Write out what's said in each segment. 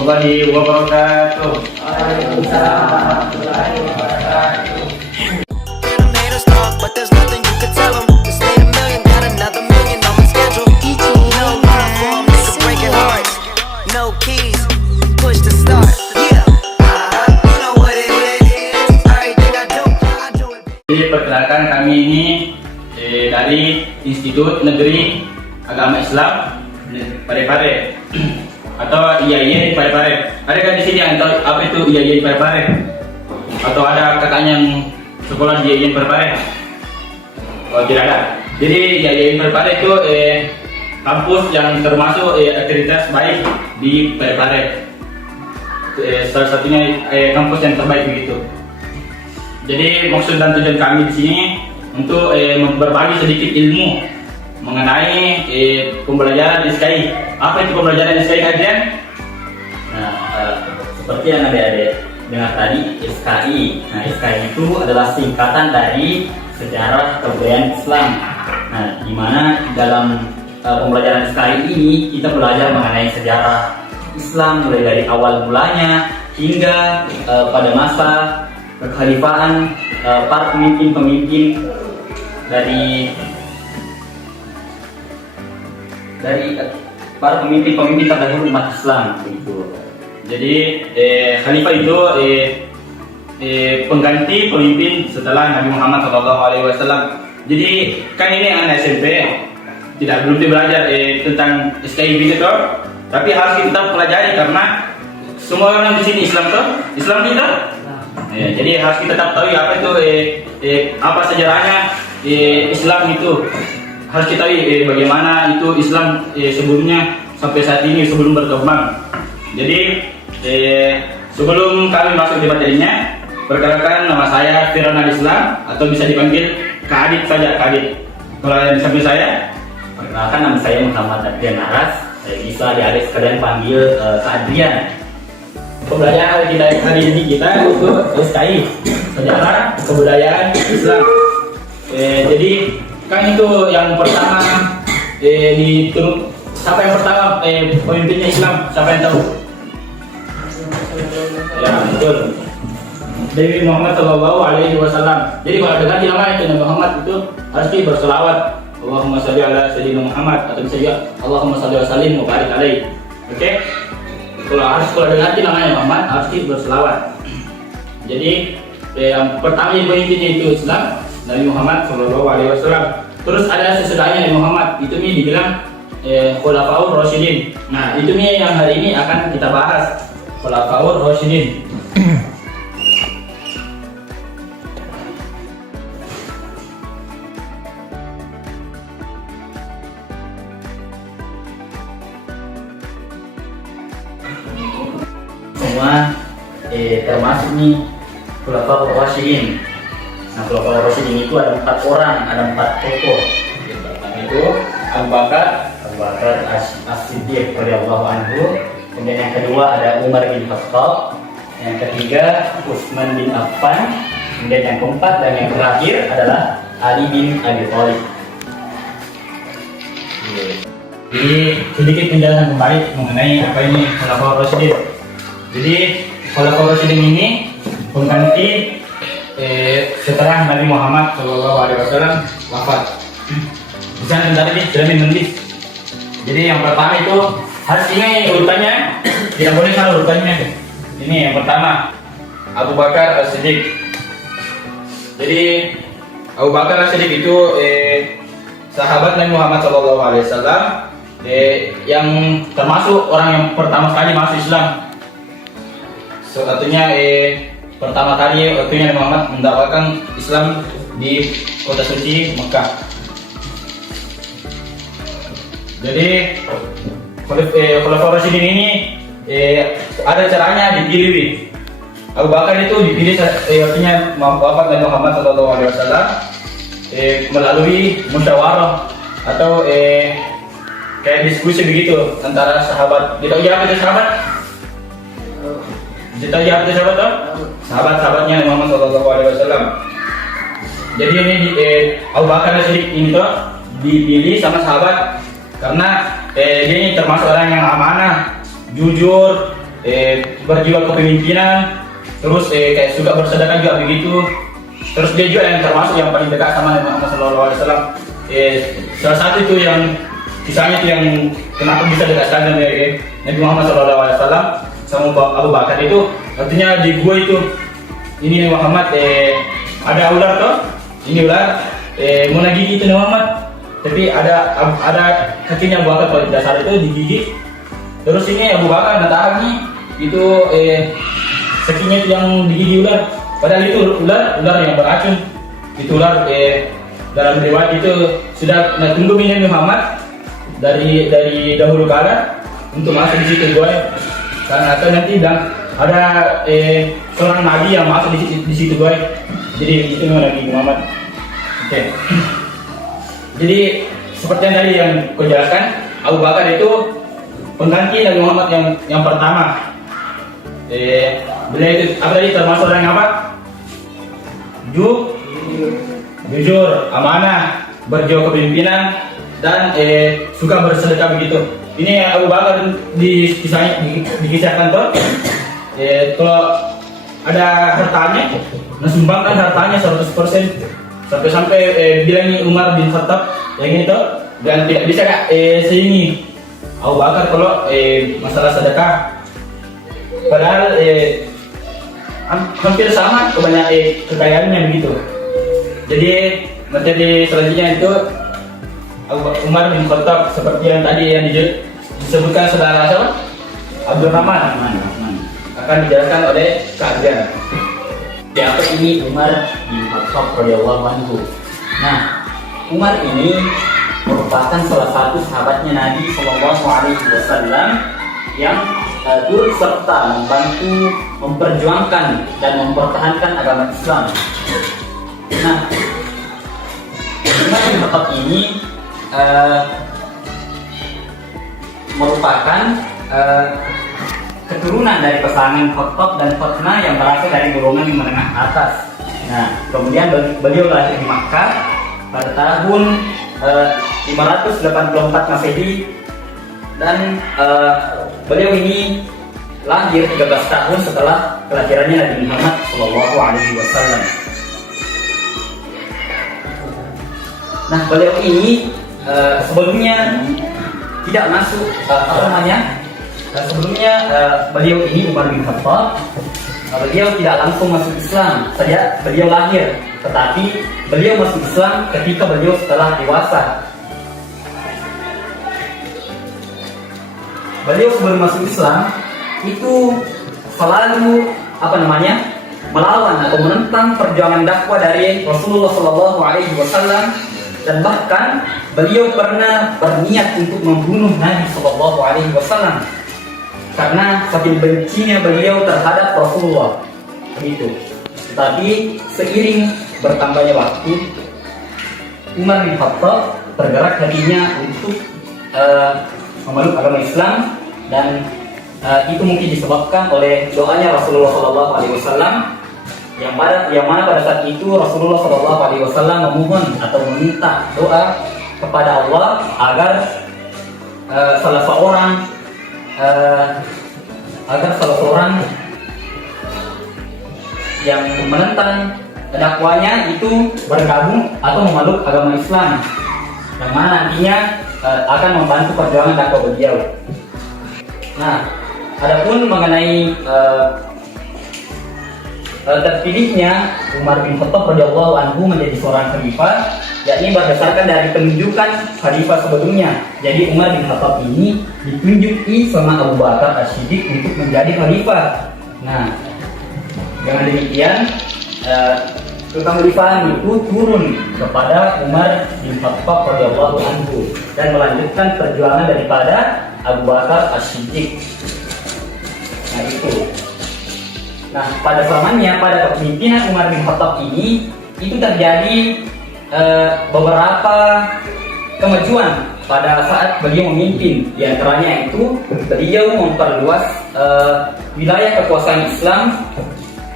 warahmatullahi wabarakatuh. Waalaikumsalam warahmatullahi wabarakatuh. Haters talk, but there's nothing you can tell 'em. Just made a million, got another million on my schedule. No platform, nigga breaking hearts. No keys, push to start. Yeah, you know what it is. Everything I do it. Jadi perkenalkan, kami ini dari Institut Negeri Agama Islam Parepare atau IAIN Parepare. Ada kan di sini yang tahu apa itu IAIN Parepare? Atau ada kakaknya yang sekolah di IAIN Parepare? Oh, tidak ada. Jadi IAIN Parepare itu kampus yang termasuk akreditasi baik di Parepare. Salah satunya kampus yang terbaik begitu. Jadi maksud dan tujuan kami di sini untuk berbagi sedikit ilmu mengenai pembelajaran SKI. Apa itu pembelajaran SKI kajian? Nah, seperti yang adik-adik dengar tadi, SKI. Nah, SKI itu adalah singkatan dari Sejarah Kebudayaan Islam. Nah, di mana dalam pembelajaran SKI ini kita belajar mengenai sejarah Islam mulai dari awal mulanya hingga pada masa kekhalifahan para pemimpin-pemimpin dari para pemimpin-pemimpin terdahulu umat Islam begitu. Jadi khalifah itu pengganti pemimpin setelah Nabi Muhammad SAW. Jadi kan ini anak SMP, belum belajar tentang SKI begitu, tapi harus kita pelajari karena semua orang di sini Islam kita. Ya, jadi harus kita tahu apa itu apa sejarahnya Islam itu. Harus kita tahu bagaimana itu Islam sebelumnya sampai saat ini sebelum berkembang. Jadi sebelum kami masuk di materinya, perkenalkan, nama saya Firman Al-Islam atau bisa dipanggil Kak Adit saja, Kak Adit. Kalau yang di samping saya, perkenalkan, nama saya Muhammad Adrian Aras. Bisa adik-adik sekalian panggil Kak Adrian. pembelajaran kita hari ini kita itu SKI, Sejarah Kebudayaan Islam. Jadi kan itu yang pertama siapa yang pertama pemimpinnya Islam, siapa yang tahu? Ya, betul. Nabi Muhammad SAW. Jadi kalau dengar nama itu Nabi Muhammad itu harus berselawat. Allahumma sholli ala sayyidina Muhammad atau bisa juga Allahumma sholli wa sallim wa barik alaihi. Oke? Kalau dengar namanya Muhammad harus berselawat. Jadi yang pertama yang pemimpinnya itu Islam, Nabi Muhammad SAW. Terus ada sesudahnya Nabi Muhammad, itu nih dibilang Khulafaur Rasyidin. Nah, itu nih yang hari ini akan kita bahas, Khulafaur Rasyidin. Semua termasuk nih Khulafaur Rasyidin. Nah, Khulafaur Rasyidin itu ada 4 orang, ada 4 tokoh. Yang pertama itu Abu Bakar As-Siddiq radhiyallahu anhu. Kemudian yang kedua ada Umar bin Khattab. Yang ketiga Utsman bin Affan. Kemudian yang keempat dan yang terakhir adalah Ali bin Abi Thalib. Jadi sedikit penjelasan kembali mengenai apa ini Khulafaur Rasyidin. Jadi Khulafaur Rasyidin ini pengganti setelah Nabi Muhammad SAW wafat. Bisa tadi sudah menulis. Jadi yang pertama itu harus ini urutannya, tidak boleh salah urutannya. Ini yang pertama Abu Bakar As-Siddiq. Jadi Abu Bakar As-Siddiq itu sahabat Nabi Muhammad SAW yang termasuk orang yang pertama kali masuk Islam. Satunya pertama kali waktunya Nabi Muhammad mendakwakan Islam di kota suci Mekah. Jadi Khulafaur Rasyidin ini ada caranya dipilih. Abu Bakar itu dipilih waktunya wafat Nabi Muhammad SAW melalui musyawarah atau kayak diskusi begitu antara sahabat. Kita apa itu sahabat? Kita apa itu sahabat toh? Sahabat-sahabatnya Nabi Muhammad SAW. Jadi ini Abu Bakar As-Siddiq ini tuh dipilih sama sahabat karena dia ini termasuk orang yang amanah, jujur, berjiwa kepemimpinan, terus kayak suka bersedekah juga begitu. Terus dia juga yang termasuk yang paling dekat sama Nabi Muhammad SAW. Salah satu itu yang kisahnya itu yang kenapa bisa dekat sekali dengan Nabi Muhammad SAW sama Abu Bakar itu, artinya di gua itu ini Nabi Muhammad ada ular tuh, ini ular mau nagigit itu Nabi Muhammad, tapi ada kakinya Abu Bakar pada dasar itu digigit. Terus ini Abu Bakar natahan nih itu kakinya itu yang digigit ular, padahal itu ular yang beracun. Itu ular dalam riwayat itu sudah tunggu Nabi Muhammad dari dahulu kala untuk masuk di situ boy, karena atau nanti ada seorang nabi yang masuk di situ boy. Jadi itu Nabi Muhammad. Oke. Jadi seperti yang tadi yang kau jelaskan, Abu Bakar itu pengganti Nabi Muhammad yang pertama. Beliau itu apa tadi, termasuk orang yang apa? Jujur, amanah, berjiwa kepemimpinan, dan suka bersedekah begitu. Ini Abu Bakar dikisahkan tuh, kalau ada hartanya, sumbangkan hartanya 100%, sampai bilangi Umar bin Khattab yang itu, dan tidak bisa seini Abu Bakar kalau masalah sedekah. Padahal hampir sama kebanyakan kekayaannya begitu. Jadi materi selanjutnya itu Umar bin Khattab, seperti yang tadi yang disebutkan saudara siapa? Abdurrahman akan dijelaskan oleh Kak Adrian. Siapa ini Umar bin Khattab radhiyallahu anhu? Nah, Umar ini merupakan salah satu sahabatnya Nabi Shallallahu Alaihi Wasallam yang turut serta membantu memperjuangkan dan mempertahankan agama Islam. Nah, Umar bin Khattab ini merupakan keturunan dari pasangan Khattab dan Fatmah yang berasal dari golongan yang menengah atas. Nah, kemudian beliau lahir di Makkah pada tahun 584 Masehi, dan beliau ini lahir 13 tahun setelah kelahirannya Nabi Muhammad Shallallahu Alaihi Wasallam. Nah, beliau ini sebelumnya tidak masuk sebelumnya beliau ini Umar bin Khattab, beliau tidak langsung masuk Islam sejak beliau lahir, tetapi beliau masuk Islam ketika beliau setelah dewasa. Beliau sebelum masuk Islam itu selalu melawan atau menentang perjuangan dakwah dari Rasulullah Shallallahu Alaihi Wasallam, dan bahkan beliau pernah berniat untuk membunuh Nabi Shallallahu Alaihi Wasallam karena saking bencinya beliau terhadap Rasulullah begitu. Tetapi seiring bertambahnya waktu, Umar bin Khattab tergerak hatinya untuk memeluk agama Islam, dan itu mungkin disebabkan oleh doanya Rasulullah Shallallahu Alaihi Wasallam yang mana pada saat itu Rasulullah Shallallahu Alaihi Wasallam memohon atau meminta doa kepada Allah agar salah seorang yang menentang dakwanya itu bergabung atau memeluk agama Islam, yang mana nantinya akan membantu perjuangan dakwah beliau. Nah, adapun mengenai terpilihnya Umar bin Khattab radhiyallahu anhu menjadi seorang khalifah, yakni berdasarkan dari penunjukan khalifah sebelumnya. Jadi Umar bin Khattab ini ditunjuki sama Abu Bakar As-Siddiq untuk menjadi khalifah. Nah, dengan demikian kekhalifahan itu turun kepada Umar bin Khattab radhiyallahu anhu dan melanjutkan perjuangan daripada Abu Bakar As-Siddiq. Nah, itu. Nah, pada zamannya, pada kepemimpinan Umar bin Khattab ini, itu terjadi beberapa kemajuan pada saat beliau memimpin. Di antaranya itu beliau memperluas wilayah kekuasaan Islam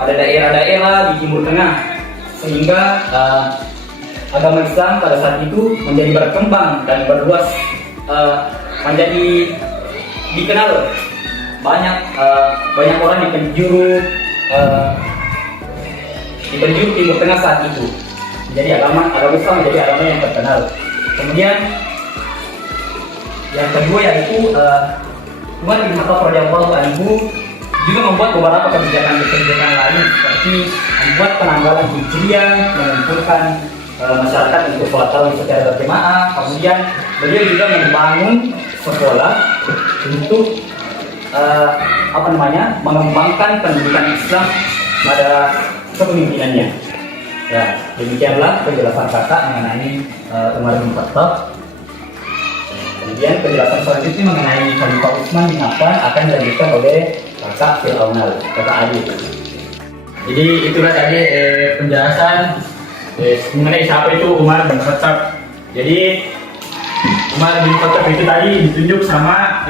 pada daerah-daerah di Timur Tengah, sehingga agama Islam pada saat itu menjadi berkembang dan berluas, menjadi dikenal banyak orang di penjuru Timur Tengah saat itu. Jadi agama Islam menjadi agama yang terkenal. Kemudian yang kedua yaitu Umar bin Khattab radhiyallahu anhu juga membuat beberapa kebijakan lain seperti membuat penanggalan hijriah, mengumpulkan masyarakat untuk sholat tarawih secara berjamaah. Kemudian beliau juga membangun sekolah untuk mengembangkan pendidikan Islam pada kepemimpinannya. Ya, demikianlah penjelasan kakak mengenai Umar bin Khattab. Kemudian penjelasan selanjutnya mengenai Khalifah Utsman bin Affan akan dilanjutkan oleh kakak Fir'aunal, kakak Adi. Jadi itulah tadi penjelasan mengenai siapa itu Umar bin Khattab. Jadi Umar bin Khattab itu tadi ditunjuk sama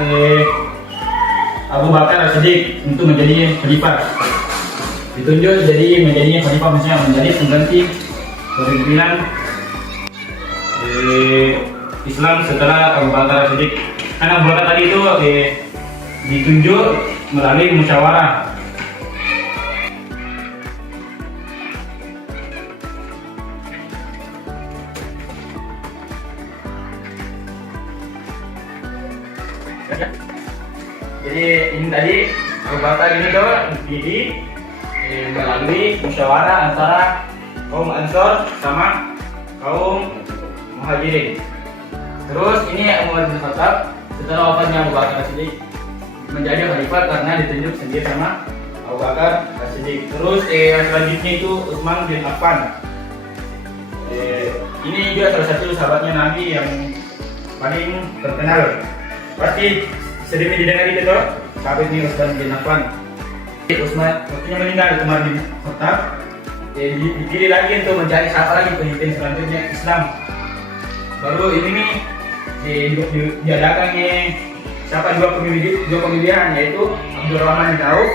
Abu Bakar As-Siddiq untuk menjadi khalifah. Ditunjuk jadi menjadi khalifah, maksudnya menjadi pengganti kepemimpinan Islam setelah Abu Bakar As-Siddiq. Karena Abu Bakar tadi itu ditunjuk melalui musyawarah. Jadi ini tadi Abu Bakar ini tuh dipilih melalui musyawarah antara kaum Ansor sama kaum Muhajirin. Terus ini Umar bin Khattab setelah wafatnya Abu Bakar As-Siddiq menjadi khalifah karena ditunjuk sendiri sama Abu Bakar As-Siddiq. Terus selanjutnya itu Utsman bin Affan. Ini juga salah satu sahabatnya Nabi yang paling terkenal. Pasti sering didengar itu tuh, sahabat ini Utsman bin Affan. Utsman waktunya meninggal, Umar bin Khattab dipilih lagi untuk mencari siapa lagi pemimpin selanjutnya Islam. Baru ini nih diadakan siapa dua pemilihan yaitu Abdurrahman bin Auf,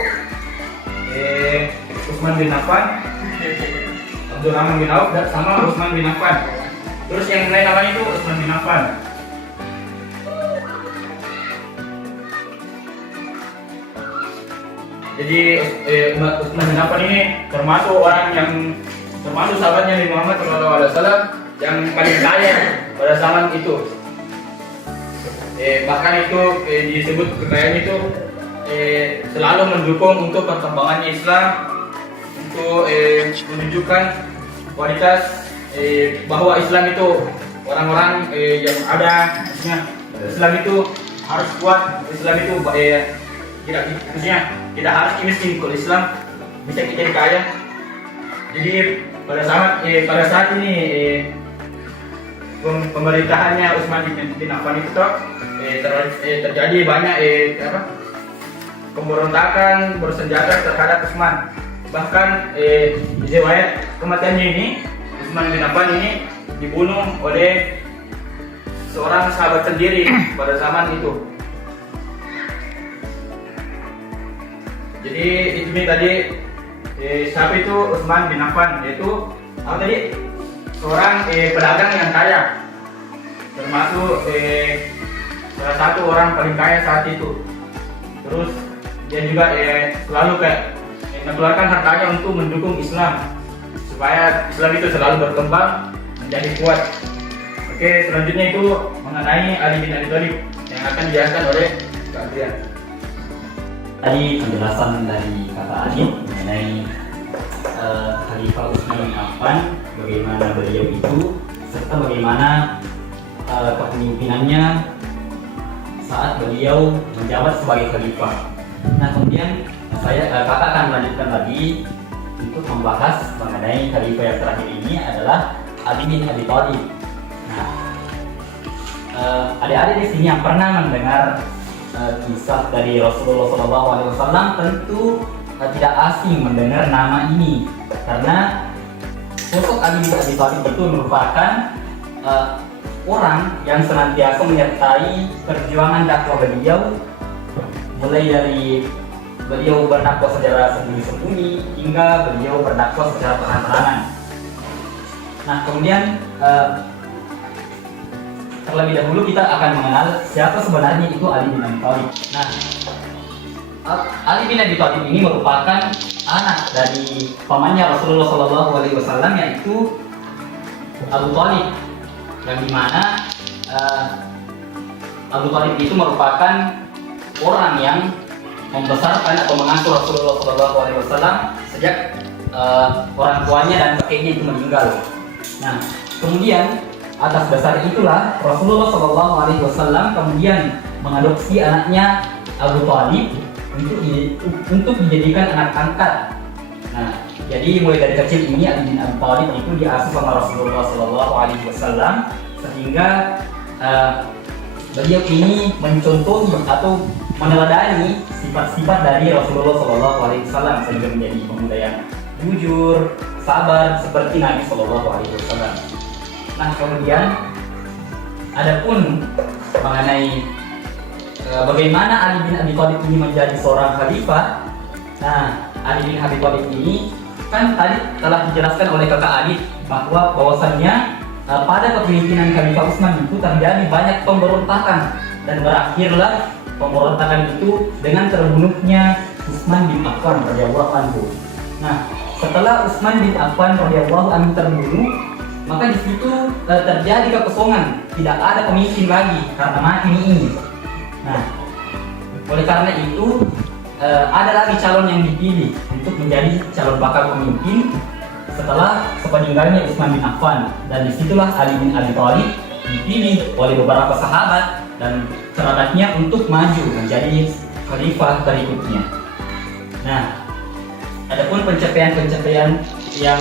Utsman bin Affan, Abdurrahman bin Auf dan sama Utsman bin Affan. Terus yang lain namanya itu Utsman bin Affan. Jadi Utsman bin Affan ini termasuk sahabatnya Nabi Muhammad SAW yang paling kaya pada zaman itu. Bahkan itu disebut kekayaan itu selalu mendukung untuk perkembangannya Islam, untuk menunjukkan kualitas bahwa Islam itu orang-orang yang ada, maksudnya Islam itu harus kuat, Islam itu tidak harus miskin, kalau Islam bisa kita kaya. Jadi pada saat ini pemerintahannya Utsman bin Affan itu terjadi banyak pemberontakan bersenjata terhadap Utsman. Bahkan riwayat kematiannya ini Utsman bin Affan ini dibunuh oleh seorang sahabat sendiri pada zaman itu. Jadi itu nih tadi siapa itu Utsman bin Affan, yaitu apa tadi, seorang pedagang yang kaya, termasuk salah satu orang paling kaya saat itu. Terus dia juga selalu mengeluarkan hartanya untuk mendukung Islam supaya Islam itu selalu berkembang menjadi kuat. Oke, selanjutnya itu mengenai Ali bin Abi Thalib yang akan dijelaskan oleh Kak Adrian. Tadi penjelasan dari kakak Adit mengenai Khalifah Utsman bin Affan, bagaimana beliau itu serta bagaimana kepemimpinannya saat beliau menjabat sebagai khalifah. Nah, kemudian kakak akan melanjutkan lagi untuk membahas mengenai khalifah yang terakhir ini adalah Ali bin Abi Thalib. Nah, adik-adik di sini yang pernah mendengar kisah dari Rasulullah SAW tentu tidak asing mendengar nama ini, karena sosok Ali bin Abi Thalib itu merupakan orang yang senantiasa menyertai perjuangan dakwah beliau, mulai dari beliau berdakwah secara sembunyi-sembunyi hingga beliau berdakwah secara terang-terangan. Nah, kemudian terlebih dahulu kita akan mengenal siapa sebenarnya itu Ali bin Abi Thalib. Nah, Ali bin Abi Thalib ini merupakan anak dari pamannya Rasulullah SAW, yaitu Abu Thalib, yang dimana Abu Thalib itu merupakan orang yang membesarkan atau mengasuh Rasulullah SAW sejak orang tuanya dan kakeknya itu meninggal. Nah, kemudian atas dasar itulah Rasulullah SAW kemudian mengadopsi anaknya Abu Thalib untuk dijadikan anak angkat. Nah, jadi mulai dari kecil ini Ali bin Abi Thalib itu diasuh sama Rasulullah SAW sehingga beliau ini mencontohi atau meneladani sifat-sifat dari Rasulullah SAW sehingga menjadi pemuda yang jujur, sabar seperti Nabi SAW. Nah, kemudian adapun mengenai bagaimana Ali bin Abi Thalib ini menjadi seorang khalifah. Nah, Ali bin Abi Thalib ini kan tadi telah dijelaskan oleh kakak Ali bahwasannya pada kepemimpinan Khalifah Utsman itu terjadi banyak pemberontakan dan berakhirlah pemberontakan itu dengan terbunuhnya Utsman bin Affan radhiyallahu anhu. Nah, setelah Utsman bin Affan radhiyallahu anhu terbunuh, maka di situ terjadi kekosongan, tidak ada pemimpin lagi karena mati ini. Nah, oleh karena itu ada lagi calon yang dipilih untuk menjadi calon bakal pemimpin setelah sepeninggalnya Utsman bin Affan, dan disitulah Ali bin Abi Thalib dipilih oleh beberapa sahabat dan kerabatnya untuk maju menjadi khalifah berikutnya. Nah, adapun pencapaian-pencapaian yang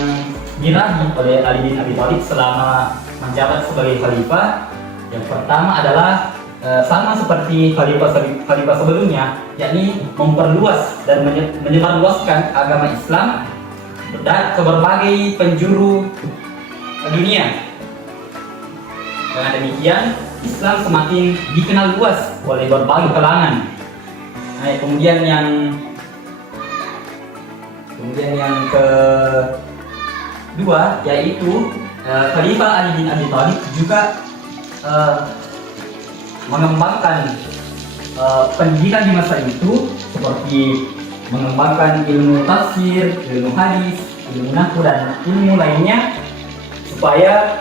diraih oleh Ali bin Abi Thalib selama menjabat sebagai khalifah, yang pertama adalah sama seperti khalifah sebelumnya, yakni memperluas dan menyebarluaskan agama Islam dan ke berbagai penjuru dunia. Dengan demikian, Islam semakin dikenal luas oleh berbagai kalangan. Nah, kemudian yang kedua yaitu Khalifah Ali bin Abi Thalib juga mengembangkan pendidikan di masa itu, seperti mengembangkan ilmu tafsir, ilmu hadis, ilmu nahwu dan ilmu lainnya, supaya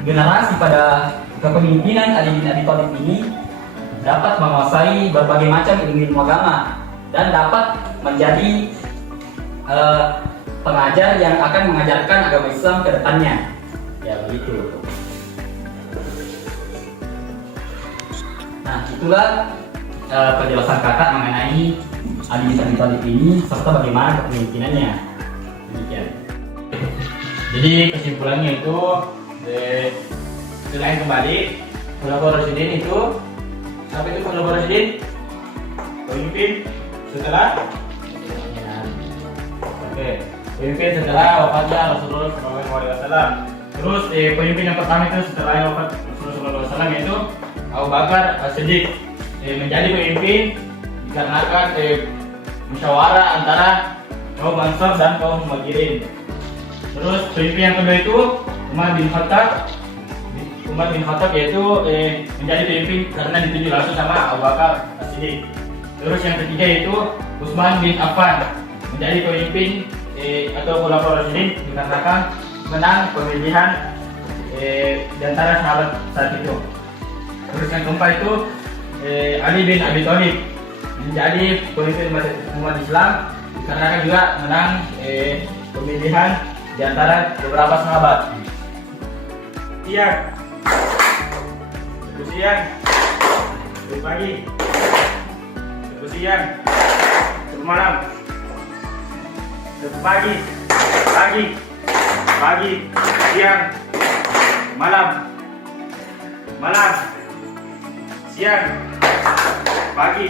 generasi pada kepemimpinan Ali bin Abi Thalib ini dapat menguasai berbagai macam ilmu agama dan dapat menjadi pengajar yang akan mengajarkan agama Islam ke depannya. Ya, begitu. Nah, itulah penjelasan kakak mengenai Ali bin Abi Thalib ini serta bagaimana kepemimpinannya. Demikian. Jadi kesimpulannya itu selain kembali Khulafaur Rasyidin itu, apa itu Khulafaur Rasyidin? Pemimpin setelah pemimpin setelah wafatnya Rasulullah SAW. Terus pemimpin yang pertama itu setelah wafat Rasulullah SAW yaitu Abu Bakar As-Siddiq, menjadi pemimpin dikarenakan musyawarah antara kaum Ansar dan kaum Muhajirin. Terus pemimpin yang kedua itu Umar bin Khattab yaitu menjadi pemimpin karena ditunjuk langsung sama Abu Bakar As-Siddiq. Terus yang ketiga yaitu Utsman bin Affan menjadi pemimpin atau Khulafaur Rasyidin dikarenakan menang pemilihan di antara sahabat saat itu. Terus yang keempat itu Ali bin Abi Thalib menjadi pemimpin umat Islam dikarenakan juga menang pemilihan di antara beberapa sahabat. Siang, siang, pagi, siang, malam, pagi, siang, malam, siang, pagi,